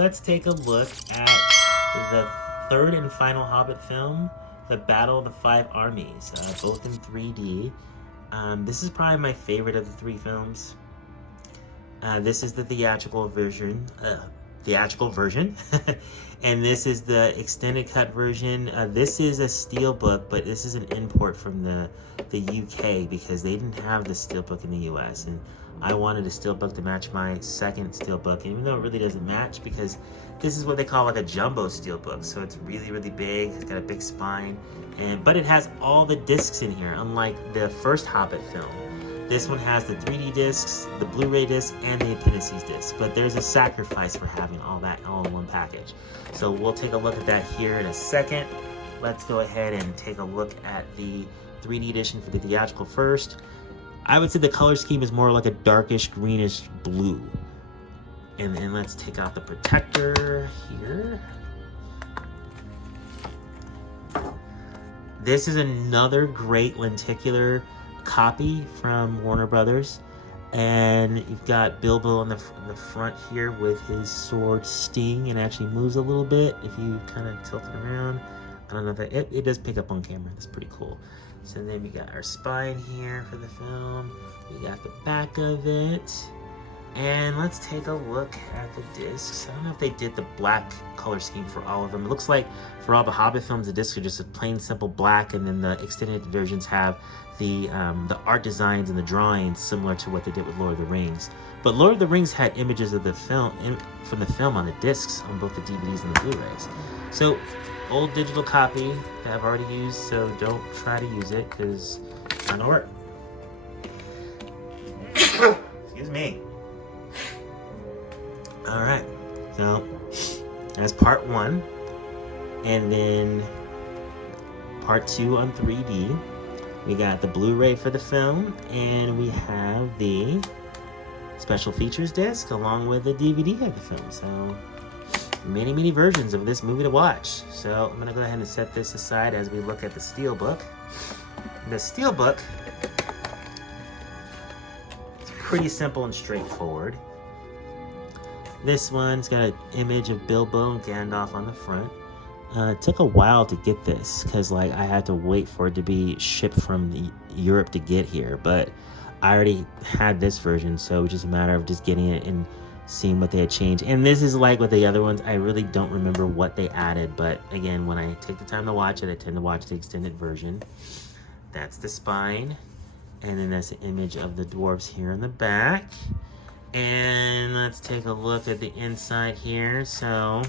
let's take a look at the third and final Hobbit film, The Battle of the Five Armies, both in 3D. This is probably my favorite of the three films. This is the theatrical version, and this is the extended cut version. This is a steelbook, but this is an import from the UK because they didn't have the steelbook in the US, and I wanted a steelbook to match my second steelbook, even though it really doesn't match because this is what they call like a jumbo steelbook. So it's really, really big. It's got a big spine, but it has all the discs in here, unlike the first Hobbit film. This one has the 3D discs, the Blu-ray disc, and the appendices disc. But there's a sacrifice for having all that all in one package. So we'll take a look at that here in a second. Let's go ahead and take a look at the 3D edition for the theatrical first. I would say the color scheme is more like a darkish greenish blue. And then let's take out the protector here. This is another great lenticular copy from Warner Brothers, and you've got Bilbo on the front here with his sword sting, and actually moves a little bit if you kind of tilt it around. I don't know if it does pick up on camera. That's pretty cool. So then we got our spine here for the film. We got the back of it. And let's take a look at the discs. I don't know if they did the black color scheme for all of them. It looks like for all the Hobbit films, the discs are just a plain simple black, and then the extended versions have the art designs and the drawings similar to what they did with Lord of the Rings. But Lord of the Rings had images of the film from the film on the discs on both the DVDs and the Blu-rays. So old digital copy that I've already used, so don't try to use it because it's not gonna work. Excuse me. All right, so that's part one, and then part two on 3D. We got the Blu-ray for the film, and we have the special features disc along with the DVD of the film. So many, many versions of this movie to watch. So I'm gonna go ahead and set this aside as we look at the steelbook. The steelbook is pretty simple and straightforward. This one's got an image of Bilbo and Gandalf on the front. It took a while to get this because I had to wait for it to be shipped from Europe to get here, but I already had this version, so it was just a matter of just getting it and seeing what they had changed. And this is like with the other ones, I really don't remember what they added, but again, when I take the time to watch it, I tend to watch the extended version. That's the spine, and then that's the image of the dwarves here in the back. And let's take a look at the inside here. So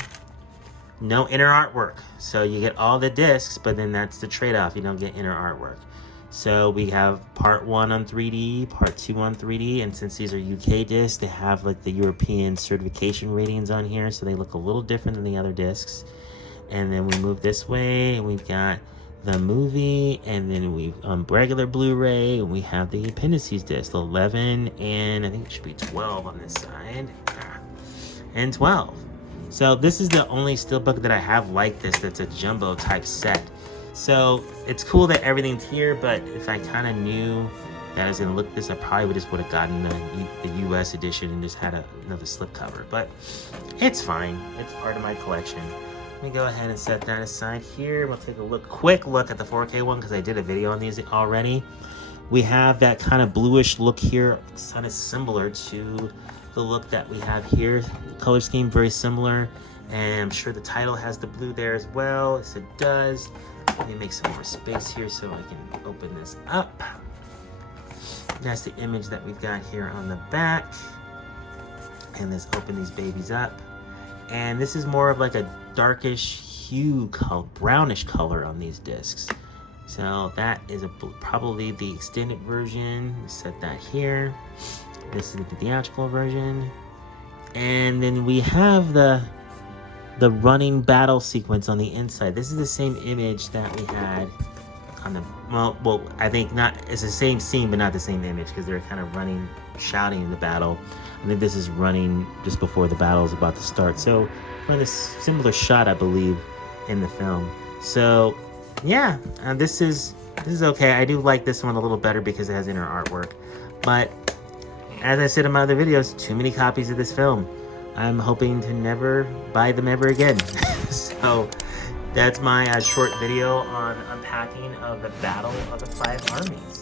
no inner artwork. So you get all the discs, but then that's the trade-off. You don't get inner artwork. So we have part one on 3D, part two on 3D, and since these are UK discs, they have like the European certification ratings on here, so they look a little different than the other discs. And then we move this way, and we've got the movie, and then we regular Blu-ray, and we have the appendices disc, 11, and I think it should be 12 on this side, and 12. So this is the only steelbook that I have like this that's a jumbo type set. So it's cool that everything's here, but if I kind of knew that I was gonna look at this, I probably just would have gotten the US edition and just had another slipcover, but it's fine. It's part of my collection. Let me go ahead and set that aside here. We'll take a quick look at the 4K one because I did a video on these already. We have that kind of bluish look here. It's kind of similar to the look that we have here. Color scheme very similar, and I'm sure the title has the blue there as well. Yes, it does. Let me make some more space here so I can open this up. That's the image that we've got here on the back. And let's open these babies up. And this is more of like a darkish hue color, brownish color on these discs. So that is probably the extended version. Set that here. This is the theatrical version. And then we have the running battle sequence on the inside. This is the same image that we had on the, well, I think not, it's the same scene, but not the same image because they're kind of running, shouting in the battle. I think this is running just before the battle is about to start. So we're in this similar shot, I believe, in the film. So yeah, this is okay. I do like this one a little better because it has inner artwork. But as I said in my other videos, too many copies of this film. I'm hoping to never buy them ever again. So that's my short video on unpacking of the Battle of the 5 Armies.